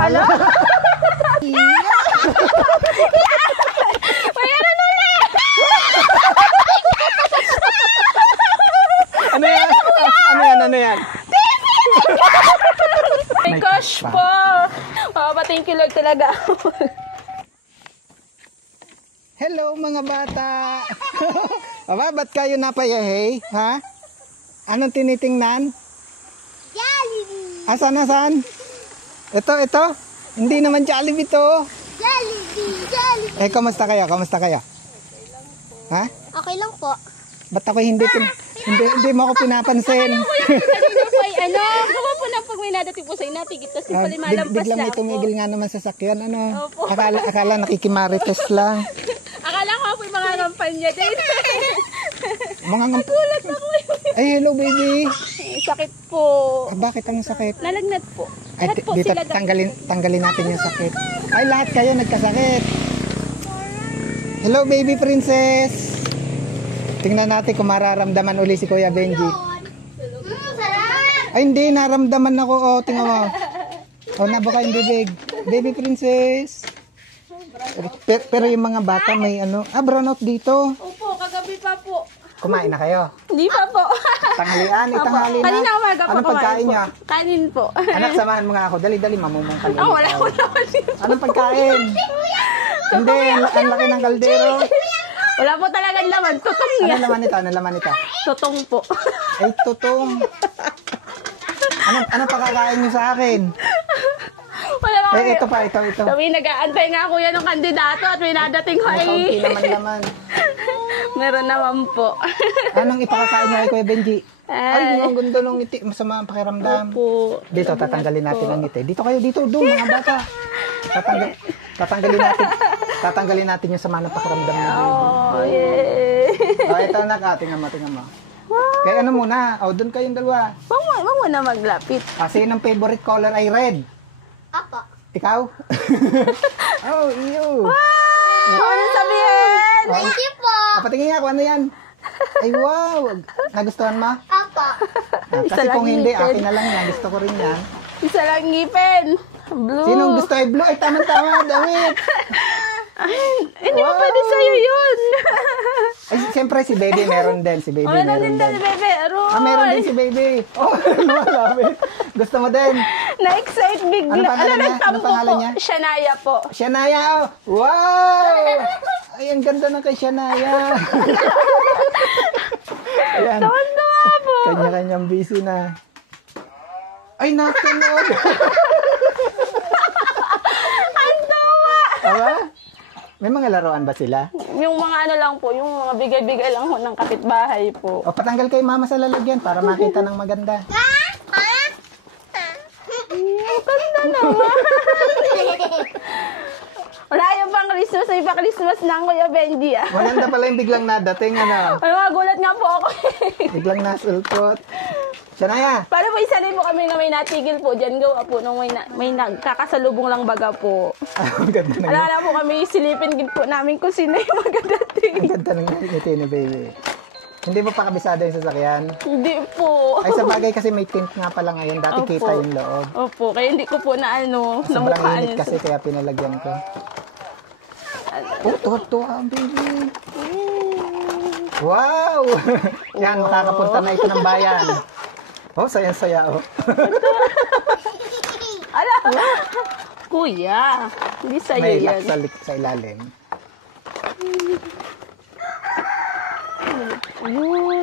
Hala? Mayroon ulit! Ano yan? Ano yan? Ano yan? My gosh po! Thank you Lord talaga. Hello mga bata! Aba, ba't kayo napayahay? Ha? Anong tinitingnan? Jollibee! Asan? Ito? Hindi naman Jollibee to. Jollibee! Kamusta kayo? Ha? Okay lang po. Ba't ako hindi mo ako pinapansin? Gawa po ng pag may nadating po sa inatigit, tapos yung palimalampas Biglang may lang po. tumigil nga naman sa sakyan. Ano? Opo. Akala nakikimarites lang. Akala ko po yung mga kampanya din. Nagulat ako. Ay, hello baby. Sakit po. Bakit ang sakit? Nalagnat po. Ay, Lahat po dito sila. tanggalin natin yung sakit. Ay, lahat kayo nagkasakit. Hello baby princess. Tingnan natin kung mararamdaman uli si Kuya Benji. Sarap! Ay, hindi. Naramdaman ako. Oh, tingnan mo. Oh, nabuka yung bibig. Baby princess. Pero yung mga bata may ano. Brownout dito. Opo, kagabi pa po. Kumain na kayo. Hindi pa po. Tanghalian, itanghali na. Kanina umaga po. Anong pagkain niya? Kanin po. Anak, samahan mo nga ako. Dali, mamumong ka. Wala ko naman dito. Anong pagkain? Hindi, ang laki ng kaldero. Wala po talagang laman. Tutong Ano yan. laman nito? Tutong po. Ay, tutong. Ano pakakain niyo sa akin? Wala po. Ito. Kami nag-aantay nga kuya ng kandidato at may nadating ko Kaunti ay. naman. Meron naman po. Anong ipakakain niyo kay Kuya Benji? Ay, ang ganda ng ngiti. Masama ang pakiramdam. Po. Dito, tatanggalin natin ang ngiti. Dito kayo, doon, mga bata. Tatanggalin natin yung sama ng pakiramdam na baby. Oh, yeah. Ito na ka. Tingnan mo. Kaya ano muna? Doon kayong dalawa. Wag mo na maglapit. Kasi ang favorite color ay red. Apo. Ikaw? Iyo. Ano sabihin? Thank you po. Patingin nga kung ano yan. Ay, wow. Nagustuhan mo? Apo. Kasi kung hindi, akin na lang yan. Gusto ko rin yan. Isa lang ngipin. Blue. Sinong gusto ay blue? Ay, tama-tama. Damit. Hindi mo pwede sa'yo yun. Ay, siyempre si baby meron din. Si baby Meron din daw, bebe. Aroy. Meron din si baby. Lumalapit. Gusto mo din? Na-excite bigla. Ano pangalan niya? Nagtampo Ano pangalan po? niya? Shania po. Shania, Wow! Ay, ang ganda ng kay Shania. Ayan. Tawa po. Kanya-kanyang busy na. Ay, nasunod. Ang tawa. Aba? May mga laruan ba sila? Yung mga ano lang po, yung mga bigay-bigay lang ho ng kapitbahay po. O, patanggal kay mama sa lalagyan para makita ng maganda. Ang ganda naman. Wala yung pang Christmas, ay pa Christmas ng Kuya Benji ah. Maganda pala yung biglang nadating, ano? Ay, magulat nga po ako. Biglang nasulpot. Shania! Paano po isa rin po kami na may natigil po dyan gawa po nung may nagkakasalubong lang baga po. Ang ganda ng Alala po kami silipin din po namin kung sino yung magadating. Ang ganda ng ngiti ni baby. Hindi mo pa kabisado yung sasakyan? Hindi po. Ay, sa bagay kasi may tint nga pala ngayon. Dati Opo. kita yung loob. Opo, kaya hindi ko po na ano, Sobrang namukhaan. init kasi kaya pinalagyan ko. Tuwa ang baby. Wow! Yan, makakapunta na ito ng bayan. Oh, sayang-saya, oh. Ala! Kuya, hindi sa'yo May yan. lock sa ilalim.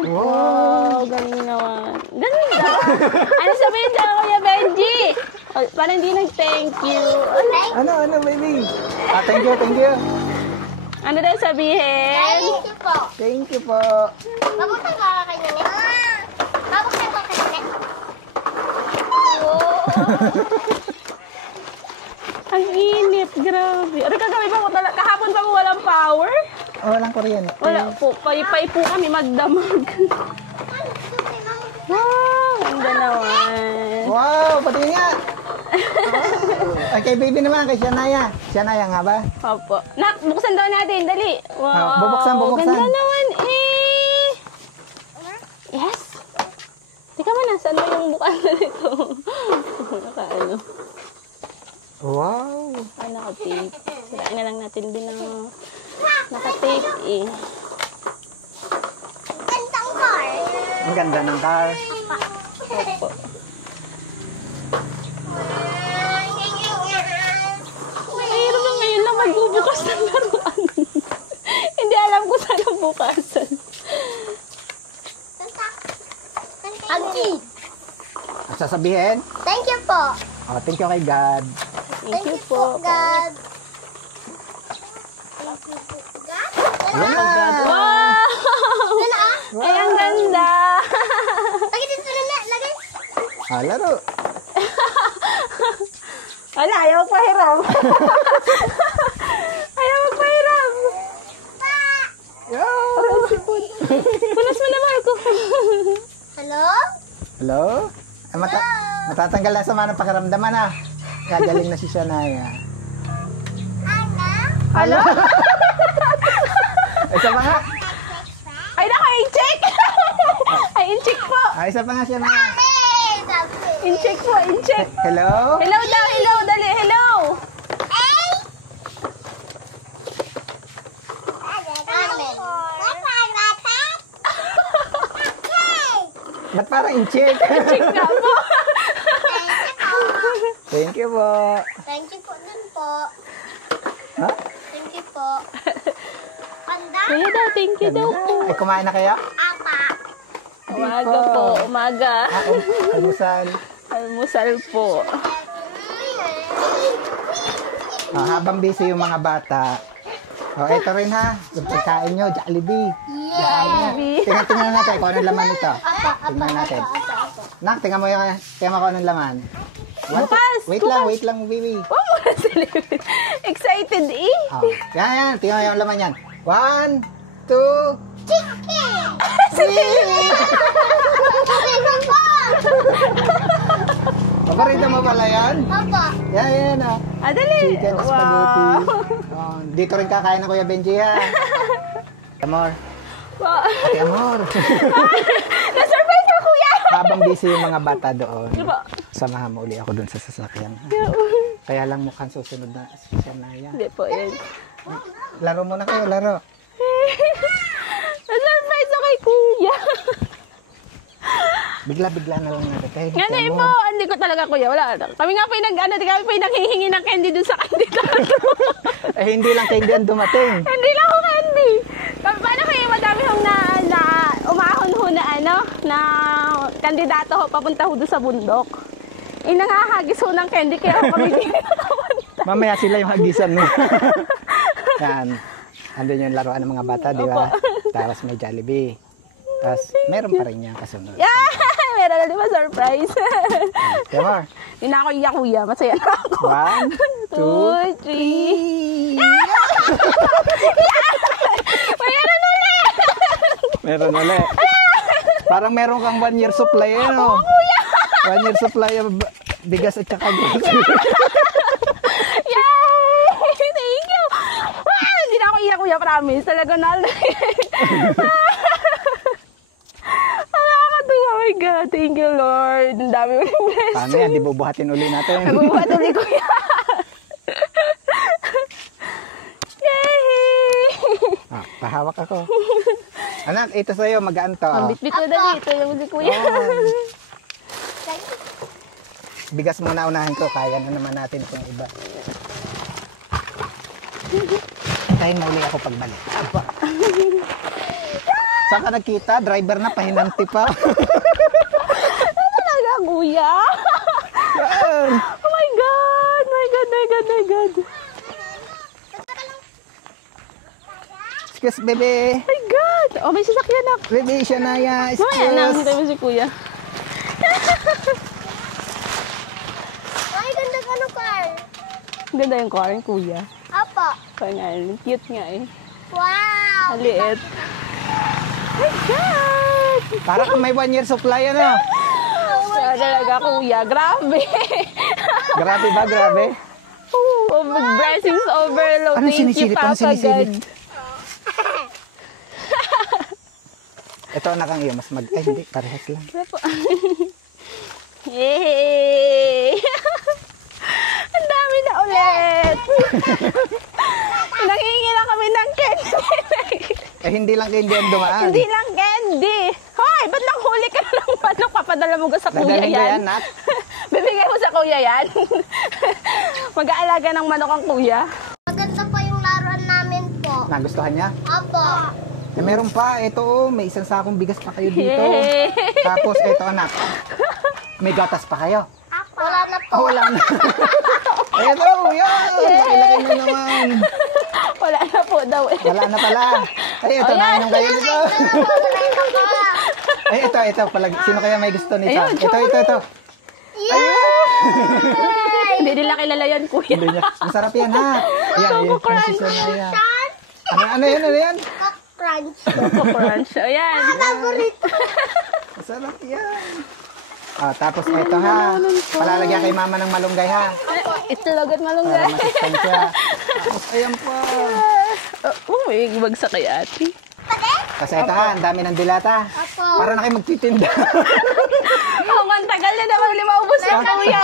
Wow, galing naman. Galing daw. Ano sabihin daw, Kuya Benji? Parang hindi nag-thank you. Ano, baby? Thank you. Ano daw sabihin? Thank you po. Thank you po. Mabuksan ka kayo na. Mabuksan ka kayo na. Ang init, grabe. Ano kagabi pa po talaga? Kahapon pa po walang power? Oh, walang kuryente. Wala po. Paypay po kami magdamag. Wow, ganda naman. Wow, pati nga. Ay, kay baby naman, kay Shania. Shania nga ba? Opo. Nak, buksan daw natin. Dali. Wow. Bubuksan. Ganda naman eh. Yes. Teka mo na, saan ba yung bukas na nito? Nakaano. Wow. Ay, naka-tape. Sirain na lang natin din ng naka-tape eh. Gandang car. Ang ganda ng car. Opo. Mahirap na ngayon lang magbubukas ng laruan. Hindi alam ko saan ang bukasan. Agi. Ang sasabihin? Thank you po. Oh, thank you kay God. Thank you po. God. Thank you po, God. Yan na. Wow! Ano ah? Ay, ang ganda! Lagay dito na na. Lagay. Ah, laro. Wala, ayaw magpahiram. Ayaw magpahiram. Punas mo na, Marco. Hello? Hello? Ay, matatanggal na sa mga ng pakiramdaman ah. Gagaling na si Shania. Hello? Isa pa nga. Ay, naka, in-check! Ay, in-check po. Ah, isa pa nga Shania. Hey, sabi. In-check po, in-check. Hello? Hello daw, hello, dali, hello. Hey! Ba't parang in-check? In-check nga po. Thank you po. Thank you po din po. Ha? Thank you po. Panda? Kuya daw, thank you daw po. Ay, kumain na kaya? Apa. Umaga po, umaga. Ah, almusal. Almusal po. Ah, habang busy yung mga bata. Oh, eto rin ha. Yung pagkain nyo, Jollibee. Jollibee. Tingnan natin kung anong laman ito. Tingnan natin. Nak, tingnan mo kung anong laman. Bukas, Wait bukas. lang, baby. Oh, muna sa liwit. Excited eh. Oh, yan. Tingnan mo yung laman yan. 1, 2, Chicken! paborito mo pala yan? Opo. Yan, oh. Ah, dali. Chicken spaghetti. Oh, dito rin kakain ng Kuya Benji ha. Amor. Wow. Ate Amor. Na-surprise ka, kuya. Habang busy yung mga bata doon, Ano ba? samahan mo uli ako doon sa sasakyan. Kaya lang mukhang susunod na siya na yan. Hindi po yun. Laro muna kayo, laro. Na-surprise ako kay kuya. Bigla-bigla na lang natin. Kaya Nga na po, hindi ko talaga kuya. Wala. Kami nga po yung kami po yung nanghihingi ng candy dun sa candy tato. Eh, hindi lang kayo diyan dumating. Hindi lang ako candy. Paano kayo madami hong na umahon ho na na kandidato ho papunta ho doon sa bundok. Eh, nangahagis ho ng candy kaya ho kami hindi nakapunta. Mamaya sila yung hagisan mo. Yan. Andun yung laruan ng mga bata, di ba? Tapos may Jollibee. Tapos meron pa rin yan kasunod. Yeah! Meron na di ba surprise? Diba? Hindi na ako iyak kuya. Masaya na ako. 1, 2, 3. 3. Mayroon ulit! Meron ulit. Parang meron kang 1 year supply eh, no? 1 year supply of bigas at saka grocery. Yay! Thank you! Ah, hindi na ako iyak kuya, promise. Talaga na. Nakakatuwa, oh my God. Thank you, Lord. Ang dami mo rin blessing. Paano yan? Di bubuhatin uli natin. Nagbubuhat ulit kuya. Yay! Ah, pahawak ako. Anak, ito sa'yo, magaan to. Ang bitbit ko dali. Ito yung si kuya. Bigas muna unahin ko, kaya na naman natin itong iba. Tayo mauli ako pagbalik. Aba. Saan ka nagkita? Driver na, pahinanti pa. Talaga, kuya? Yan. Oh my God! My God, my God, my God. Excuse, bebe. My God! Oh, may sasakyan na. Bebe, Shania. Mamaya na, Excuse. hintay mo si kuya. Ay, ganda ka no, car. Ganda yung car, kuya. Opo. Kaya nga, cute nga eh. Wow. Maliit. My God! Para kang may 1 year supply, ano? Kaya talaga, kuya. Grabe. Grabe ba, grabe? Oh, blessings overload. Ano Thank you, sinisilip? Ano Papa sinisilip? God. Ito anak ang iyo, mas ay hindi, parehas lang. Ano po? Yay! Ang dami na Nangingi lang kami ng candy. Eh, hindi lang candy ang dumaan. Hindi lang candy. Hoy, ba't naghuli ka na ng manok? Papadala mo ka sa kuya Dadalhin ko yan. yan, Nak. Bibigay mo sa kuya yan. Mag-aalaga ng manok ang kuya. Maganda pa yung laruan namin po. Nagustuhan niya? Opo. Eh, meron pa. Ito, may isang sakong bigas pa kayo dito. Yay! Tapos, ito anak. May gatas pa kayo. Wala na po. Oh, wala na. Ito, yan. Laki-laki na naman. Wala na po daw eh. Wala na pala. Ay, ito, Ayan. nainom kayo dito. Ay, ito. Sino kaya may gusto nito? Ayun, Ito. Hindi nila kilala yan, kuya. Hindi niya. Masarap yan, ha? Ayan, Choco Crunch. yan. Ano yan? Crunch. Choco Crunch. Ayan. Masarap yan. Ah, tapos ito ha. Palalagyan kay mama ng malunggay ha. Itlog at Para malunggay. masustansya. Tapos ayan pa. May bagsak kay ate. Kasi ito ha, ang dami ng dilata. Apo. Para na kayo magtitinda. Oo, ang tagal na naman lima ubos na kuya.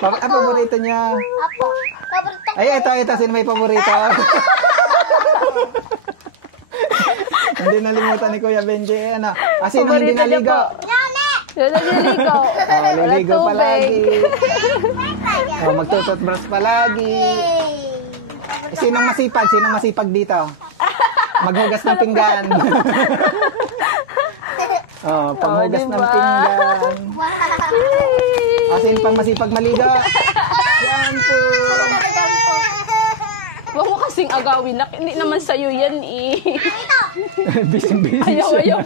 Paborito niya. Apo. Paborito. Ay, ito. Sino may paborito? Hindi nalimutan ni Kuya Benji. Ano? Sino hindi Paborito niya naligo? po. Yung nagliligo. Liligo Walang palagi. tubig. Magtututbrush palagi. Sinong masipag dito? Maghugas ng pinggan. Panghugas ng diba? pinggan. Sino pang masipag maligo? Yan po. Huwag mo kasing agawin. Hindi naman sa'yo yan eh. Busy Ayaw. siya.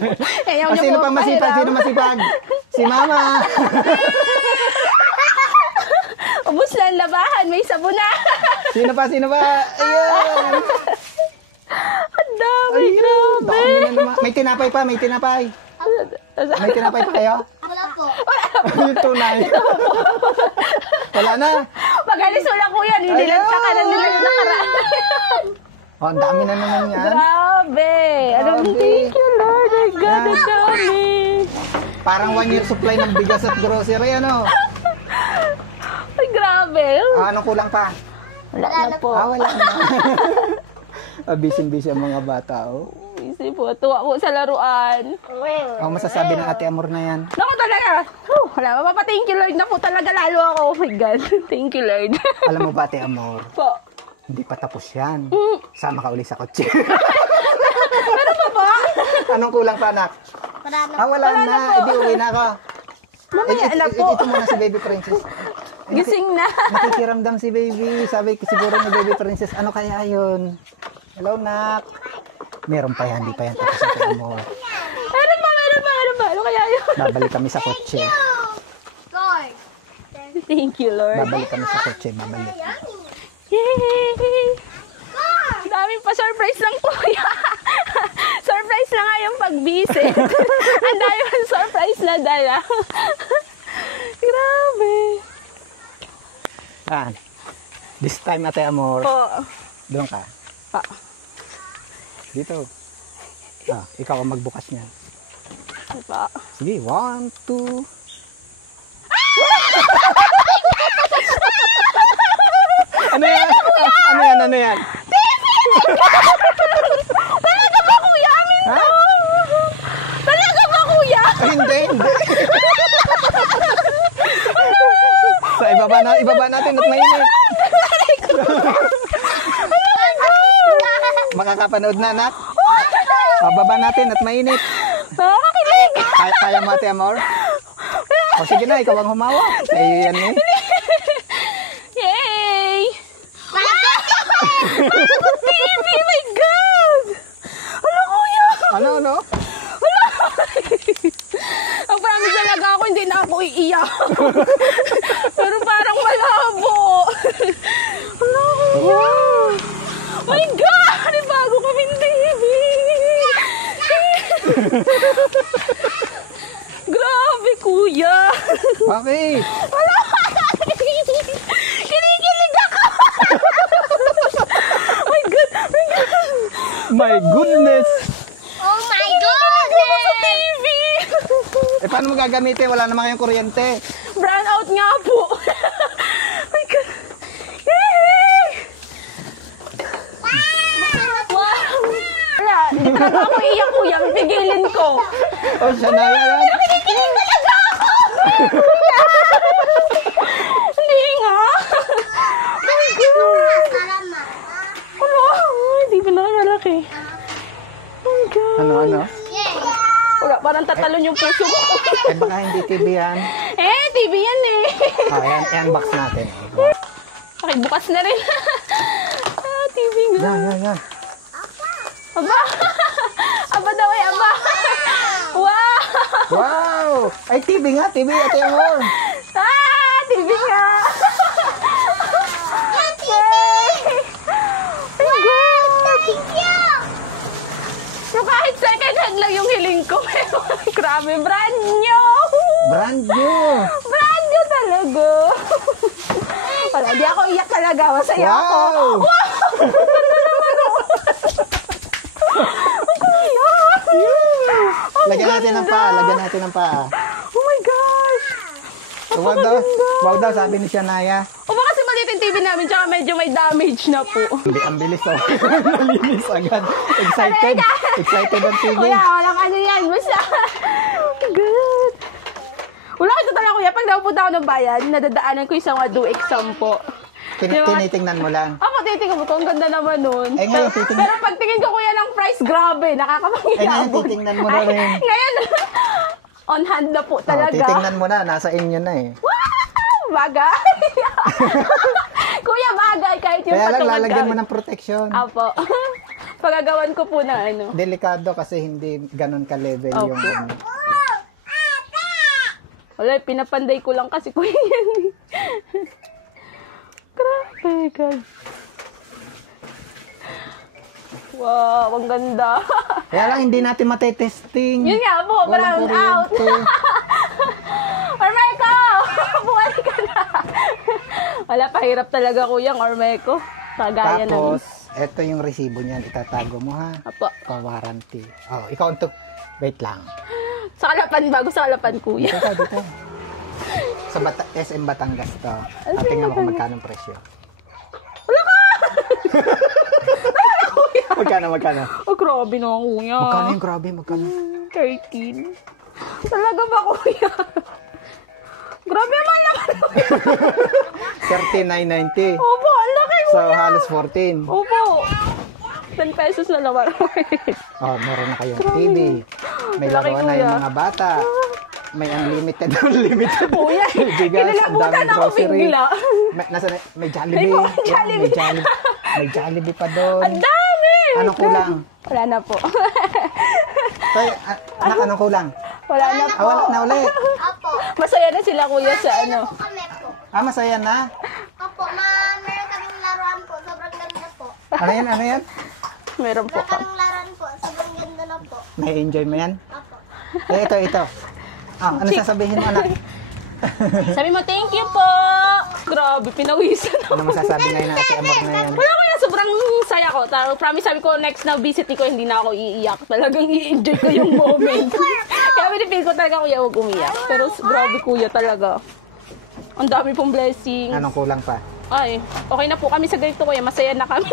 Ayaw niya Sino po pang masipag? pahiram. Sino masipag? Si Mama. Ubus lang labahan. May sabon na. Sino pa? Ayan. Ang dami. Ay, Grabe. dami na naman. May tinapay pa. May tinapay pa kayo? Wala po. Yung tunay. Wala na. Magalis wala kuya. Hindi lang Ayun. kakanan nila yung nakaraan. Oh, ang dami na naman yan. Grabe. Alam, Grabe. thank you Lord. My God, Yan. ang dami. Parang 1 year supply ng bigas at grocery, ano? Ay, grabe. Anong kulang pa? Wala na po. Wala na. Busy ang mga bata, oh. Easy po. Tuwa po sa laruan. Ang masasabi ng Ate Amor na yan. Naku talaga. Wala. Mapapa-thank you Lord na po talaga lalo ako. Oh my God. Thank you Lord. Alam mo ba, Ate Amor? Po. Hindi pa tapos yan. Sama ka uli sa kotse. Ano pa ba? Anong kulang pa, anak? Wala na. Wala na. Hindi, uwi na ako. Mamaya na po. Ito muna si Baby Princess. Gising na. Nakikiramdam si Baby. Sabi siguro ni Baby Princess, ano kaya yun? Hello, Nak. Meron pa yan, hindi pa yan tapos sa Ate Amor. Ano ba? Ano kaya yun? Babalik kami sa kotse. Lord. Thank you Lord. Babalik kami sa kotse, babalik. Yay! Daming pa surprise lang kuya. Surprise na nga yung pag-visit. Ang dami yung surprise na dala. Grabe. This time, Ate Amor, Po. doon ka. Pa. Dito. Ikaw ang magbukas niyan. Pa. Sige, 1, 2. Ano yan? Talaga ba kuya? Amin Ha? to. Talaga ba kuya? Ay, hindi. So, ibaba natin at mainit. Makakapanood na, anak. Baba natin at mainit. Nakakakilig. Kaya mo, Ate Amor? O sige na, ikaw ang humawa. Ay, yan eh. Yay! TV, my God! Ano kuya? Ano? Ang promise talaga ako, hindi na ako iiyak. Pero parang malabo. Ano kuya? My God! May bago kaming TV! Grabe kuya! Bakit? Wala! Kinikilig ako! My God! My God! My goodness! Oh my God! Sa TV! Paano mo gagamitin? Wala naman kayong kuryente. Brown out nga po! My God! Yay! Oh, siya na yan. Hindi nga. Ano? Hindi pa naman malaki. Oh my God. Ano? Wala, parang tatalon yung puso ko. Eh, baka hindi TV yan. TV yan eh. Oh, i-unbox natin. Okay, bukas na rin. TV nga. Yan. Aba! Aba daw eh, aba! Wow! Wow! Ay, TV nga, TV. Ate Amor. TV nga! Yay! My God! So kahit second hand lang yung hiling ko, pero grabe, brand new! Brand new. Brand new talaga! Wala, di ako iyak talaga. Masaya ako. Wow! Lagyan natin ng paa. Oh my gosh! Wag daw, sabi ni Shania. O baka kasi maliit yung TV namin, tsaka medyo may damage na po. Ang bilis oh. Nalinis agad. Excited ang TV. Kuya, walang ano yan. Basta. Oh my God. Wala kasi talaga kuya, pag napunta ako ng bayan, nadadaanan ko isang do exam po. Tinitingnan mo lang. Ako, titingnan mo to. Ang ganda naman nun. Eh, ngayon, Pero pag tingin ko kuya ng price, grabe. Nakakapangilabot. Eh, ngayon, titingnan mo na rin. Ngayon, on hand na po talaga. Titingnan mo na. Nasa inyo na eh. Wow! Bagay! Kuya, bagay. Kahit yung Kaya lang, patungan lalagyan ka. mo ng protection. Apo. Pagagawan ko po na ano. Delikado kasi hindi ganun ka-level Opo. yung... Wala, pinapanday ko lang kasi kuya yan. Grabe, God. Wow, ang ganda. Kaya lang, hindi natin matetesting. Yun nga po, brown out. Ormeco! Buwali ka na. Wala, pahirap talaga kuya ang Ormeco. Kagaya na. Tapos, eto yung resibo niyan. Itatago mo ha. Apo. Pa-warranty. Oh, ikaw ito. Wait lang. Sa Kalapan, bago sa Kalapan kuya. Dito. Sa SM Batangas to. At tingnan mo kung magkano ang presyo. Wala ka! Magkano? Oh, grabe naman kuya. Magkano yung grabe? Magkano? 13. Talaga ba kuya? Grabe naman naman kuya. 39.90. Opo, ang laki So, kuya. halos 14. Opo. 10 pesos na naman. Oh, meron na kayong TV. May Laki, laruan na kuya. yung mga bata. May unlimited. Kuya, kinalabutan ako bigla. May Jollibee. May Jollibee. May Jollibee pa doon. Ang dami! Ano kulang? Wala na po. Tay, anak, anong kulang? Wala na po. Wala na ulit. Opo. Masaya na sila kuya sa ano. Kami po. Masaya na. Opo, meron kaming laruan po. Sobrang ganda po. Ano yan? Meron po Meron ka. kaming laruan po. Sobrang ganda na po. May-enjoy mo yan? Opo. Ito. Ano sasabihin mo, anak? Sabi mo, thank you po. Grabe, pinawisan ako. Ano masasabi ngayon na Ate Amor na yan? Wala kuya, sobrang saya ko. Promise, sabi ko, next na visit ko, hindi na ako iiyak. Talagang i-enjoy ko yung moment. Kaya pinipil ko talaga kuya, huwag umiyak. Pero grabe kuya talaga. Ang dami pong blessing. Anong kulang pa? Ay, okay na po kami sa ganito kuya. Masaya na kami.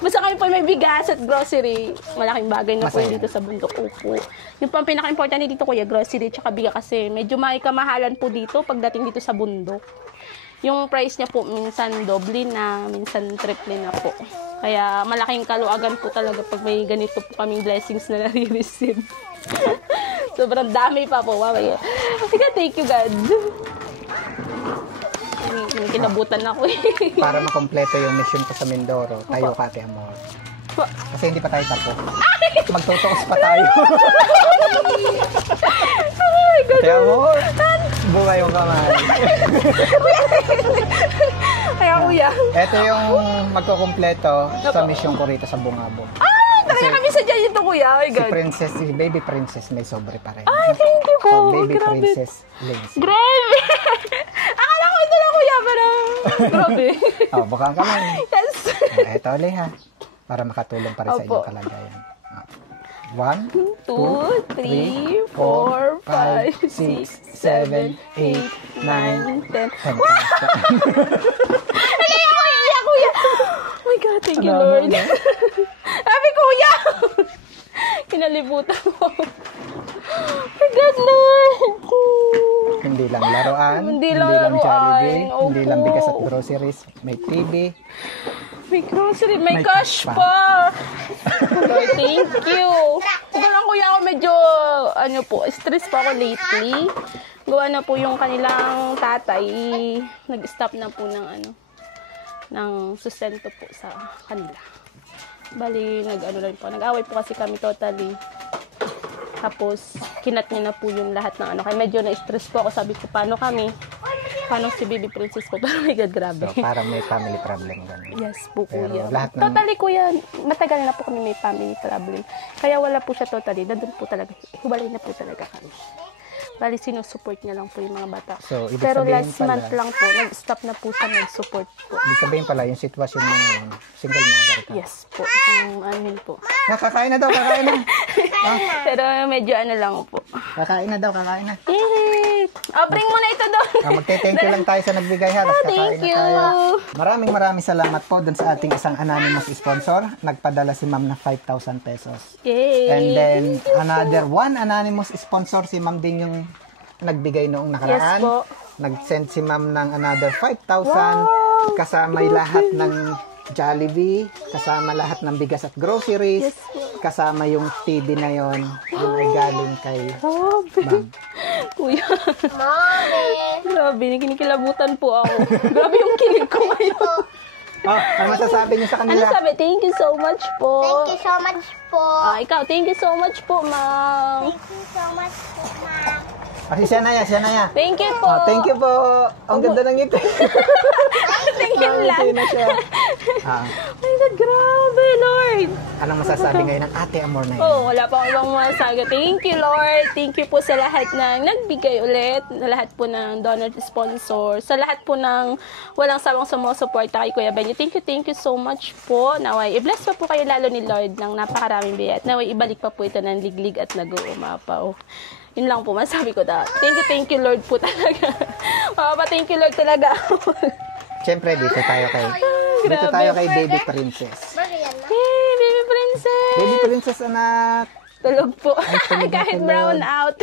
Basta kami po may bigas at grocery. Malaking bagay na po Masaya. yun dito sa bundok. Opo. Yung pang pinaka-importante dito kuya, grocery at bigas kasi medyo may kamahalan po dito pagdating dito sa bundok. Yung price niya po minsan doble na, minsan triple na po. Kaya malaking kaluagan po talaga pag may ganito po kaming blessings na nare-receive. Sobrang dami pa po. Wow. Sige, thank you God. Kinabutan ako eh. Para makompleto yung mission ko sa Mindoro, tayo ka, Ate Amor. Kasi hindi pa tayo tapos. Magtutukos pa tayo. Oh my God. Ate Amor, buhay yung kamay. Kaya kuya. Ito yung magkukumpleto sa mission ko rito sa Bungabo. Talaga kami sadya dito kuya. Oh my Si God. si Baby Princess may sobre pa rin. Ay, thank you po. So, Baby Grabe. Princess Lindsay. Grabe. Akala ko ito lang kuya, pero grabe. Oh, bukang kamay. Yes. Ito ulit ha. Para makatulong pa rin sa Opo. inyong kalagayan. 1, 2, 3, 4, 5, 6, 7, 8, 9, 10. Ay, ako iiyak kuya. Oh my God, thank you Lord. Sabi kuya. Kinalibutan ko. My God, Lord! Hindi lang laruan, Hindi lang laruan, Jollibee, hindi lang opo. bigas at groceries, may TV. May grocery, may May cash cash pa. pa. Lord, thank you. Ito lang kuya ako medyo, stress pa ako lately. Gawa na po yung kanilang tatay, nag-stop na po ng sustento po sa kanila. Bali, nag-away po kasi kami totally. Tapos, kinat niya na po yung lahat ng kaya medyo na-stress po ako. Sabi ko, paano si Baby Princess ko? Pero my God, grabe. So, parang may family problem ganun. Yes po, Pero kuya. lahat ng- Totally, kuya, matagal na po kami may family problem. Kaya wala po siya totally. Nandun po talaga. Hiwalay na po talaga kami. Bali, sinusupport niya lang po yung mga bata. So, ibig Pero sabihin last pala- month lang po, nag-stop na po siya mag-support po. Ibig sabihin pala, yung sitwasyon mo ngayon, single mother ka. Yes po, yung anin po. Kakain na daw, kakain na. Pero medyo lang po. Kakain na daw, kakain na. Bring mo na ito doon. Magte-thank you lang tayo sa nagbigay ha. Tapos kakain Thank na you. tayo. Maraming salamat po dun sa ating isang anonymous sponsor. Nagpadala si ma'am ng 5,000 pesos. Yay! And then, another one anonymous sponsor, si ma'am din yung nagbigay noong nakaraan. Yes po. Nag-send si ma'am ng another 5,000. Kasama yung lahat ng Jollibee, kasama lahat ng bigas at groceries, Yes po. kasama yung TV na yon, yung ay galing kay Grabe. ma'am. Kuya. Mommy. Grabe, kinikilabutan po ako. Grabe yung kilig ko ngayon. Oh, ano masasabi niyo sa Ano kanila? sabi? Thank you so much po. Thank you so much po. Ikaw, thank you so much po, ma'am. Thank you so much po, ma'am. Kasi siya na ya. Thank you po. Oh, thank you po. Ang ganda ng ngiti. Thank you lang. Ngiti na siya. Ah, Oh my God, grabe, Lord. anong masasabi ngayon ng Ate Amor na yun? Oh, wala pa akong ibang masasabi. Thank you, Lord. Thank you po sa lahat ng nagbigay ulit, sa lahat po ng donor sponsor, sa lahat po ng walang sawang sumusuporta kay Kuya Benny. Thank you so much po. Naway, i-bless pa po kayo lalo ni Lord ng napakaraming biyaya. At naway, ibalik pa po ito ng liglig at nag-uumapaw. Yun lang po masabi ko daw. Thank you Lord po talaga. Thank you Lord talaga. Siyempre, dito tayo kay Baby Princess. Mariana. Hey, baby princess! Baby Princess, anak. Tulog po. tulog na Kahit tulog. brown out.